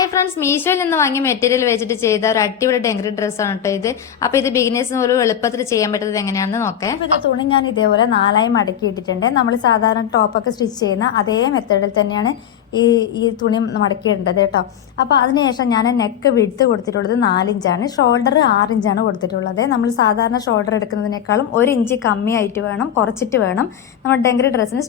Hi friends, മീഷോയിൽ നിന്ന് വാങ്ങിയ material വെച്ചിട്ട് ചെയ്ത ഒരു അടിപൊളി ഡെങ്കറി ഡ്രസ്സാണ് കേട്ടോ ഇത്. അപ്പോൾ ഇത് ബിഗിനേഴ്സിന് പോലും എളുപ്പത്തിൽ ചെയ്യാൻ പറ്റുന്നത് എങ്ങനെയാണെന്ന് നോക്കാം. അപ്പോൾ ഇത് തുണി ഞാൻ ഇതേപോലെ 4ആയി മടക്കി ഇട്ടിട്ടുണ്ട്. നമ്മൾ സാധാരണ ടോപ്പൊക്കെ സ്റ്റിച്ച് ചെയ്യുന്ന അതേ മെത്തേഡിൽ തന്നെയാണ് ഈ തുണി മടക്കിയിടേണ്ടത് കേട്ടോ. അപ്പോൾ അതിനുശേഷം ഞാൻ നെക്ക് വിഡ്ത്ത് കൊടുത്തിട്ടുള്ളത് 4 ഇഞ്ചാണ്, ഷോൾഡർ 6 ഇഞ്ചാണ് കൊടുത്തിട്ടുള്ളത്. നമ്മൾ സാധാരണ ഷോൾഡർ എടുക്കുന്നതിനേക്കാളും 1 ഇഞ്ച് കമ്മിയായിട്ട് വേണം, കുറച്ചിട്ട് വേണം നമ്മൾ ഡെങ്കറി ഡ്രസ്സിന്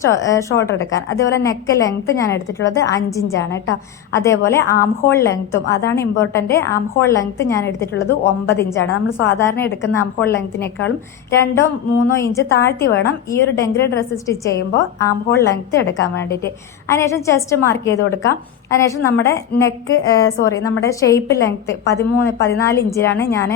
ഷോൾഡർ എടുക്കാൻ. അതേപോലെ നെക്ക് ലെങ്ത്ത് ഞാൻ എടുത്തിട്ടുള്ളത് 5 ഇഞ്ചാണ് കേട്ടോ. അതേപോലെ ആം ഹോൾ ലെങ്ത്തും, അതാണ് ഇമ്പോർട്ടൻറ്റ്, ആം ഹോൾ ലെങ്ത്ത് ഞാൻ എടുത്തിട്ടുള്ളത് 9 ഇഞ്ചാണ്. നമ്മൾ സാധാരണ എടുക്കുന്ന ആം ഹോൾ ലെങ്ത്തിനേക്കാളും 2-3 ഇഞ്ച് താഴ്ത്തി വേണം ഈ ഒരു ഡെങ്കറി ഡ്രസ്സ് സ്റ്റിച്ച് ചെയ്യുമ്പോൾ ആം ഹോൾ ലെങ്ത്ത് എടുക്കാൻ വേണ്ടിയിട്ട്. അതിനുശേഷം ചെസ്റ്റ് മാർക്ക് ചെയ്ത് കൊടുക്കാം. അതിനുശേഷം നമ്മുടെ നമ്മുടെ ഷേപ്പ് ലെങ്ത്ത് 14 ഇഞ്ചിലാണ് ഞാൻ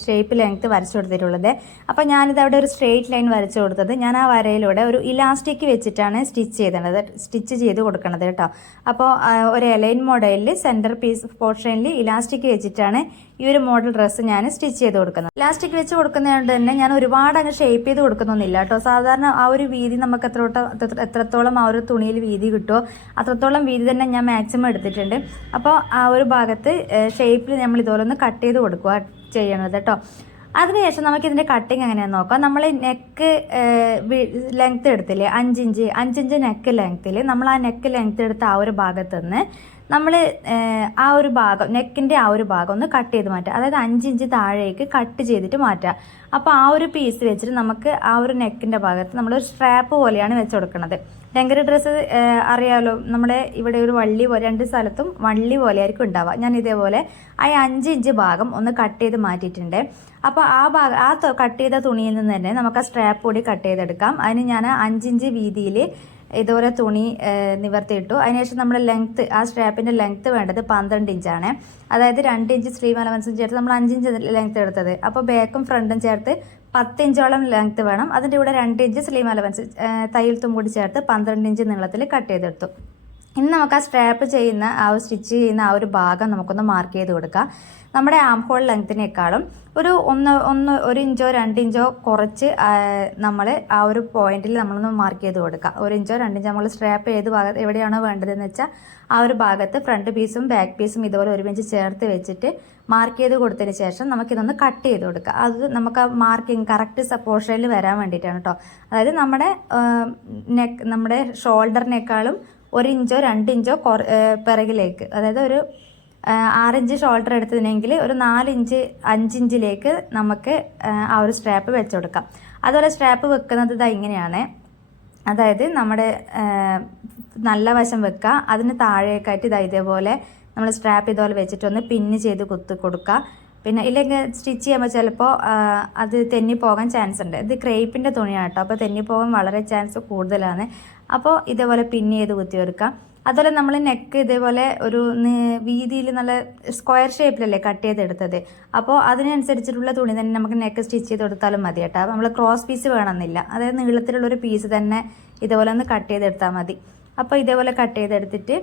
ഷേപ്പ് ലെങ്ത്ത് വരച്ചു കൊടുത്തിട്ടുള്ളത്. അപ്പോൾ ഞാനിത് അവിടെ ഒരു സ്ട്രെയിറ്റ് ലൈൻ വരച്ചു കൊടുത്തത്. ഞാൻ ആ വരയിലൂടെ ഒരു ഇലാസ്റ്റിക് വെച്ചിട്ടാണ് സ്റ്റിച്ച് ചെയ്ത് കൊടുക്കുന്നത് കേട്ടോ. അപ്പോൾ ഒരു എലൈൻ മോഡലിൽ സെൻറ്റർ പീസ് പോർഷനിൽ ഇലാസ്റ്റിക് വെച്ചിട്ടാണ് ഈ ഒരു മോഡൽ ഡ്രസ്സ് ഞാൻ സ്റ്റിച്ച് ചെയ്ത് കൊടുക്കുന്നത്. ഇലാസ്റ്റിക് വെച്ച് കൊടുക്കുന്നതുകൊണ്ട് തന്നെ ഞാൻ ഒരുപാട് അങ്ങ് ഷേപ്പ് ചെയ്ത് കൊടുക്കുന്നൊന്നുമില്ല കേട്ടോ. സാധാരണ ആ ഒരു വീതി നമുക്ക് എത്രത്തോളം ആ ഒരു തുണിയിൽ വീതി കിട്ടുമോ അത്രത്തോളം വീതി തന്നെ ഞാൻ മാക്സിമം എടുത്തിട്ടുണ്ട്. അപ്പോൾ ആ ഒരു ഭാഗത്ത് ഷേപ്പിൽ നമ്മൾ ഇതുപോലെ ഒന്ന് കട്ട് ചെയ്ത് കൊടുക്കുക ചെയ്യണത് കേട്ടോ. അതിനുശേഷം നമുക്കിതിൻ്റെ കട്ടിങ് എങ്ങനെയാണെന്ന് നോക്കാം. നമ്മൾ നെക്ക് ലെങ്ത്ത് എടുത്തില്ലേ 5 ഇഞ്ച് നെക്ക് ലെങ്ത്തിൽ, നമ്മൾ ആ നെക്ക് ലെങ്ത്ത് എടുത്ത ആ ഒരു ഭാഗത്ത് നിന്ന് നമ്മൾ ആ ഒരു ഭാഗം നെക്കിൻ്റെ ആ ഒരു ഭാഗം ഒന്ന് കട്ട് ചെയ്ത് മാറ്റുക. അതായത് 5 ഇഞ്ച് താഴേക്ക് കട്ട് ചെയ്തിട്ട് മാറ്റുക. അപ്പോൾ ആ ഒരു പീസ് വെച്ചിട്ട് നമുക്ക് ആ ഒരു നെക്കിൻ്റെ ഭാഗത്ത് നമ്മളൊരു സ്ട്രാപ്പ് പോലെയാണ് വെച്ച് കൊടുക്കുന്നത്. ഡെങ്കറി ഡ്രസ്സ് അറിയാമല്ലോ, നമ്മുടെ ഇവിടെ ഒരു വള്ളി പോലെ 2 സ്ഥലത്തും വള്ളി പോലെ ആയിരിക്കും ഉണ്ടാവുക. ഞാൻ ഇതേപോലെ ആ 5 ഇഞ്ച് ഭാഗം ഒന്ന് കട്ട് ചെയ്ത് മാറ്റിയിട്ടുണ്ട്. അപ്പോൾ ആ കട്ട് ചെയ്ത തുണിയിൽ നിന്ന് തന്നെ നമുക്ക് ആ സ്ട്രാപ്പ് കൂടി കട്ട് ചെയ്തെടുക്കാം. അതിന് ഞാൻ 5 ഇഞ്ച് വീതിയിൽ ഇതുപോലെ തുണി നിവർത്തിയിട്ടു. അതിനുശേഷം നമ്മുടെ ലെങ്ത്ത്, ആ സ്ട്രാപ്പിൻ്റെ ലെങ്ത്ത് വേണ്ടത് 12 ഇഞ്ചാണ്. അതായത് 2 ഇഞ്ച് സ്ലീവ് അലവൻസും ചേർത്ത് നമ്മൾ 5 ഇഞ്ച് ലെങ്ത്ത് എടുത്തത്. അപ്പോൾ ബാക്കും ഫ്രണ്ടും ചേർത്ത് 10 ഇഞ്ചോളം ലെങ്ത്ത് വേണം. അതിൻ്റെ കൂടെ 2 ഇഞ്ച് സ്ലീവ് അലവൻസ് തയ്യൽത്തും കൂടി ചേർത്ത് 12 ഇഞ്ച് നീളത്തിൽ കട്ട് ചെയ്തെടുത്തു. ഇനി നമുക്ക് ആ സ്ട്രാപ്പ് ചെയ്യുന്ന സ്റ്റിച്ച് ചെയ്യുന്ന ആ ഒരു ഭാഗം നമുക്കൊന്ന് മാർക്ക് ചെയ്ത് കൊടുക്കാം. നമ്മുടെ ആം ഹോൾ ലെങ്ത്തിനേക്കാളും ഒരു 1 ഇഞ്ചോ 2 ഇഞ്ചോ കുറച്ച് നമ്മൾ ആ ഒരു പോയിന്റിൽ നമ്മളൊന്ന് മാർക്ക് ചെയ്ത് കൊടുക്കുക. 1 ഇഞ്ചോ 2 ഇഞ്ചോ നമ്മൾ സ്ട്രാപ്പ് ഏത് ഭാഗത്ത് എവിടെയാണോ വേണ്ടതെന്ന് വെച്ചാൽ ആ ഒരു ഭാഗത്ത് ഫ്രണ്ട് പീസും ബാക്ക് പീസും ഇതുപോലെ ഒരുമിച്ച് ചേർത്ത് വെച്ചിട്ട് മാർക്ക് ചെയ്ത് കൊടുത്തതിന് ശേഷം നമുക്കിതൊന്ന് കട്ട് ചെയ്ത് കൊടുക്കുക. അത് നമുക്ക് ആ മാർക്കിങ് കറക്റ്റ് പോർഷനിൽ വരാൻ വേണ്ടിയിട്ടാണ് കേട്ടോ. അതായത് നമ്മുടെ ഷോൾഡറിനേക്കാളും 1 ഇഞ്ചോ 2 ഇഞ്ചോ പിറകിലേക്ക്, അതായത് ഒരു 6 ഇഞ്ച് ഷോൾഡർ എടുത്തതിനെങ്കിൽ ഒരു 4 ഇഞ്ച് 5 ഇഞ്ചിലേക്ക് നമുക്ക് ആ ഒരു സ്ട്രാപ്പ് വെച്ച് കൊടുക്കാം. അതുപോലെ സ്ട്രാപ്പ് വെക്കുന്നത് ഇങ്ങനെയാണ്. അതായത് നമ്മുടെ നല്ല വശം വെക്കുക, അതിന് താഴേക്കായിട്ട് ഇതേപോലെ നമ്മൾ സ്ട്രാപ്പ് ഇതുപോലെ വെച്ചിട്ടൊന്ന് പിന്ന് ചെയ്ത് കുത്തി കൊടുക്കുക. പിന്നെ ഇല്ലെങ്കിൽ സ്റ്റിച്ച് ചെയ്യുമ്പോൾ ചിലപ്പോൾ അത് തെന്നിപ്പോകാൻ ചാൻസ് ഉണ്ട്. ഇത് ക്രേപ്പിൻ്റെ തുണിയാണ് കേട്ടോ, അപ്പോൾ തെന്നിപ്പോകാൻ വളരെ ചാൻസ് കൂടുതലാണ്. അപ്പോൾ ഇതേപോലെ പിന്ന് ചെയ്ത് കുത്തി വെക്കുക. അതുപോലെ നമ്മൾ നെക്ക് ഇതേപോലെ ഒരു വീതിയിൽ നല്ല സ്ക്വയർ ഷേപ്പിലല്ലേ കട്ട് ചെയ്തെടുത്തത്. അപ്പോൾ അതിനനുസരിച്ചിട്ടുള്ള തുണി തന്നെ നമുക്ക് നെക്ക് സ്റ്റിച്ച് ചെയ്ത് കൊടുത്താലും മതി കേട്ടോ. നമ്മൾ ക്രോസ് പീസ് വേണമെന്നില്ല, അതായത് നീളത്തിലുള്ളൊരു പീസ് തന്നെ ഇതുപോലെ ഒന്ന് കട്ട് ചെയ്തെടുത്താൽ മതി. അപ്പോൾ ഇതേപോലെ കട്ട് ചെയ്തെടുത്തിട്ട്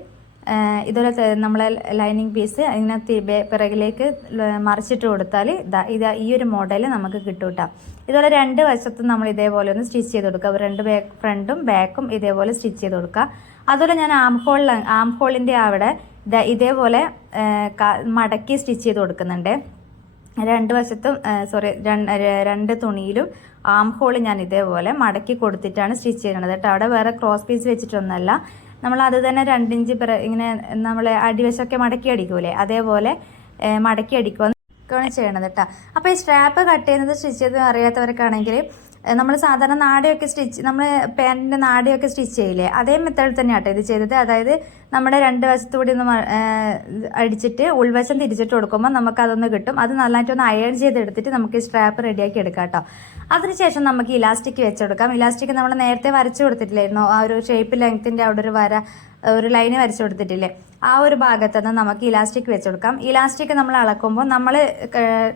ഇതുപോലെ നമ്മളെ ലൈനിങ് പീസ് അതിനകത്ത് പിറകിലേക്ക് മറിച്ചിട്ട് കൊടുത്താൽ ഈ ഒരു മോഡൽ നമുക്ക് കിട്ടും കേട്ടോ. ഇതുപോലെ 2 വശത്തും നമ്മൾ ഇതേപോലെ ഒന്ന് സ്റ്റിച്ച് ചെയ്ത് കൊടുക്കുക. ഫ്രണ്ടും ബാക്കും ഇതേപോലെ സ്റ്റിച്ച് ചെയ്ത് കൊടുക്കുക. അതുപോലെ ഞാൻ ആം ഹോളിൻ്റെ അവിടെ ഇതേപോലെ മടക്കി സ്റ്റിച്ച് ചെയ്ത് കൊടുക്കുന്നുണ്ട്. 2 വശത്തും 2 തുണിയിലും ആം ഹോൾ ഞാൻ ഇതേപോലെ മടക്കി കൊടുത്തിട്ടാണ് സ്റ്റിച്ച് ചെയ്യുന്നത് കേട്ടോ. അവിടെ വേറെ ക്രോസ് പീസ് വെച്ചിട്ടൊന്നുമല്ല, നമ്മൾ അത് തന്നെ 2 ഇഞ്ച് ഇങ്ങനെ നമ്മൾ അടിവശമൊക്കെ മടക്കി അടിക്കൂലേ, അതേപോലെ മടക്കി അടിക്കുകയാണ് ചെയ്യണത് കേട്ടോ. അപ്പോൾ ഈ സ്ട്രാപ്പ് കട്ട് ചെയ്യുന്നത് സ്റ്റിച്ച് ചെയ്ത് അറിയാത്തവർക്കാണെങ്കിൽ നമ്മൾ സാധാരണ നമ്മൾ പാൻറ്റിൻ്റെ നാടിയൊക്കെ സ്റ്റിച്ച് ചെയ്യില്ലേ, അതേ മെത്തേഡ് തന്നെയാട്ടോ ഇത് ചെയ്തത്. അതായത് നമ്മുടെ 2 വശത്തുകൂടി ഒന്ന് അടിച്ചിട്ട് ഉൾവശം തിരിച്ചിട്ട് കൊടുക്കുമ്പോൾ നമുക്കതൊന്ന് കിട്ടും. അത് നല്ലതായിട്ടൊന്ന് അയൺ ചെയ്തെടുത്തിട്ട് നമുക്ക് ഈ സ്ട്രാപ്പ് റെഡിയാക്കി എടുക്കാം കേട്ടോ. അതിനുശേഷം നമുക്ക് ഇലാസ്റ്റിക് വെച്ചെടുക്കാം. ഇലാസ്റ്റിക് നമ്മൾ നേരത്തെ വരച്ചു കൊടുത്തിട്ടില്ലായിരുന്നോ, ആ ഒരു ഷേപ്പ് ലെങ്ത്തിൻ്റെ അവിടെ ഒരു ലൈന് വരച്ചു കൊടുത്തിട്ടില്ലേ, ആ ഒരു ഭാഗത്തുനിന്ന് നമുക്ക് ഇലാസ്റ്റിക് വെച്ചെടുക്കാം. ഇലാസ്റ്റിക് നമ്മൾ അളക്കുമ്പോൾ നമ്മൾ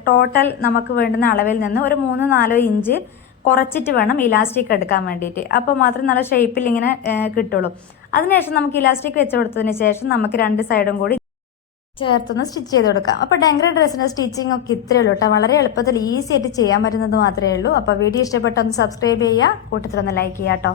ടോട്ടൽ നമുക്ക് വേണ്ടുന്ന അളവിൽ നിന്ന് ഒരു 3-4 ഇഞ്ച് കുറച്ചിട്ട് വേണം ഇലാസ്റ്റിക് എടുക്കാൻ വേണ്ടിയിട്ട്. അപ്പോൾ മാത്രം നല്ല ഷേപ്പിൽ ഇങ്ങനെ കിട്ടുള്ളൂ. അതിനുശേഷം നമുക്ക് ഇലാസ്റ്റിക് വെച്ച് കൊടുത്തതിന് ശേഷം നമുക്ക് 2 സൈഡും കൂടി ചേർത്തൊന്ന് സ്റ്റിച്ച് ചെയ്ത് കൊടുക്കാം. അപ്പോൾ ഡെങ്കറി ഡ്രസ്സിൻ്റെ സ്റ്റിച്ചിങ് ഒക്കെ ഇത്രയേ ഉള്ളൂ കേട്ടോ. വളരെ എളുപ്പത്തിൽ ഈസി ആയിട്ട് ചെയ്യാൻ പറ്റുന്നത് മാത്രമേ ഉള്ളൂ. അപ്പോൾ വീഡിയോ ഇഷ്ടപ്പെട്ടൊന്ന് സബ്സ്ക്രൈബ് ചെയ്യുക, കൂട്ടത്തിലൊന്ന് ലൈക്ക് ചെയ്യാം കേട്ടോ.